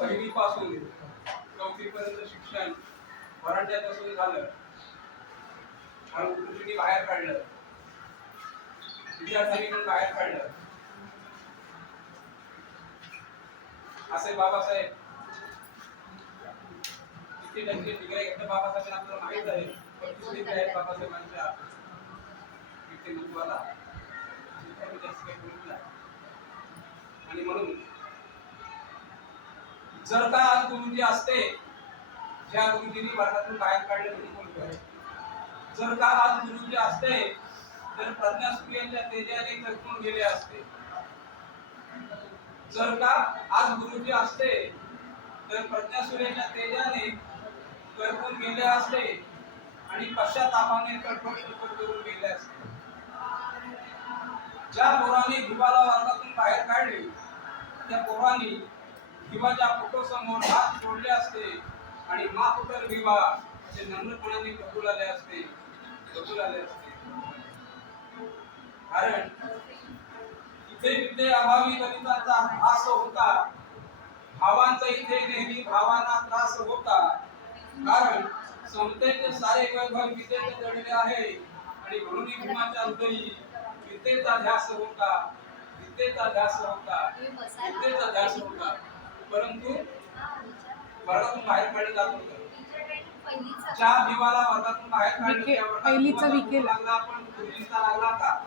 पहिली पासून चौथी शिक्षण मराठ्यापासून झालं. आणि गुरुजींनी बाहेर काढलं. विद्यार्थ्यांनी पण बाहेर काढलं. असे बाबासाहेब. किती टक्के डिग्री घेतलं बाबासाहेब आपल्याला माहीत आहे. पंचवीस डिग्री बाबासाहेबांच्या व्यक्तिमत्वाला आणि म्हणून जर का आज गुरुजी असते ज्या गुरुजींनी भारतातून बाहेर काढले म्हणून बोलतोय जर का आज गुरुजी असते तर प्रज्ञा सूर्यांच्या तेजाने करपून गेले असते. जर का आज गुरुजी असते तर प्रज्ञा सूर्याच्या तेजाने करपून गेले असते. आणि पश्चातापाने कडकड कडकड करून गेले असते. ज्या पोराने भिवाला वर्गातून बाहेर काढले त्या पोरांनी भिवाच्या फोटो समोर हात जोडले असते आणि मा पुटर भिवा असे नम्रपणाने कबूल आले असते कबूल आले असते. कारण इथे तिथे अभावी दलितांचा भास होता. भावांचा इथे नेहमी भावांना त्रास होता. समतेचे सारे वैभव विद्येचे दडले आहे. आणि म्हणून भीमाच्या हृदयी विद्येचा ध्यास होता. विद्येचा ध्यास होता. विद्येचा ध्यास होता. परंतु वर्गातून बाहेर काढले जात होतं. ज्या भिवाला वर्गातून बाहेर काढलं पहिलीचा विकेला. लागला पण गुरुजींचा लागला का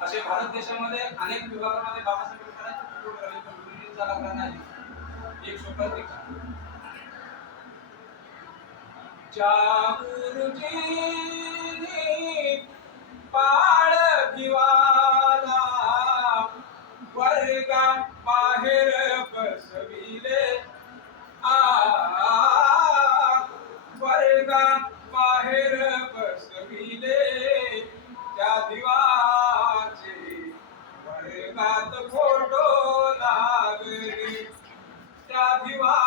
असे भारत देशामध्ये अनेक विभागामध्ये बाबासाहेब आंबेडकरांचे लागले नाही. एक सोपा ठिकाण पाळ दिवाला वर्गा बाहेर बसविले आ वर्गा बाहेर बसविले त्या दिवाचे वर्गात फोटो लागले त्या दिवा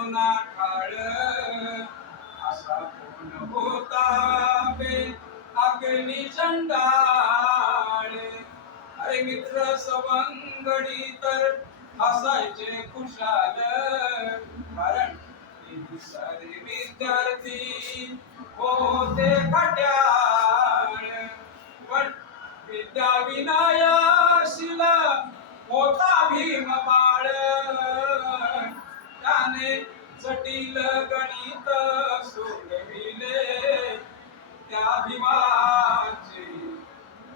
होता काळ? असा कोण होता बे अग्नी चंडाळ अरे मित्र सवंगडी तर असायचे खुशाल कारण सारे विद्यार्थी होते खट्याळ पण विद्या शिला होता भीम बाळ जटिल गणित सोडविले त्या भीमाचे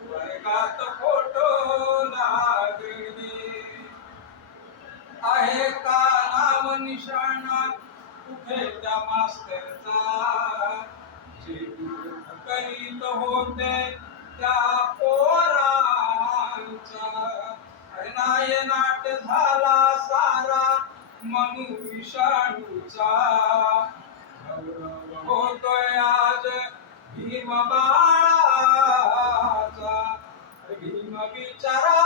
वर्गात फोटो लागले. आहे का नाव निशाणा? कुठे त्या मास्तरचा? जे करीत होते त्या पोरांचा. नाट झाला सारा मनु विषाणूचा गौरव होतोय आज भीम बाळाचा भीम विचाराचा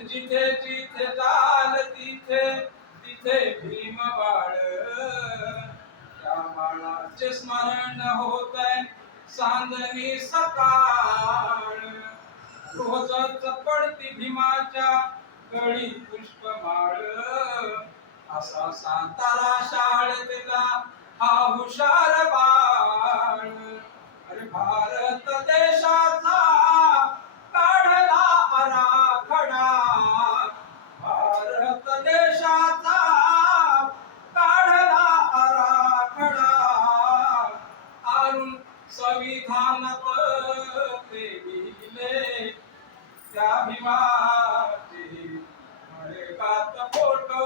जिथे जिथे जाल तिथे तिथे भीम बाळ. त्या बाळाचे स्मरण होत आहे सांदनी सकाळ. रोजच पडती भीमाच्या गळी पुष्पमाळ. असा सातारा शाळेतला हा हुशार बाळ. अरे भारत देशा संविधान ते त्या भीमाचे फोटो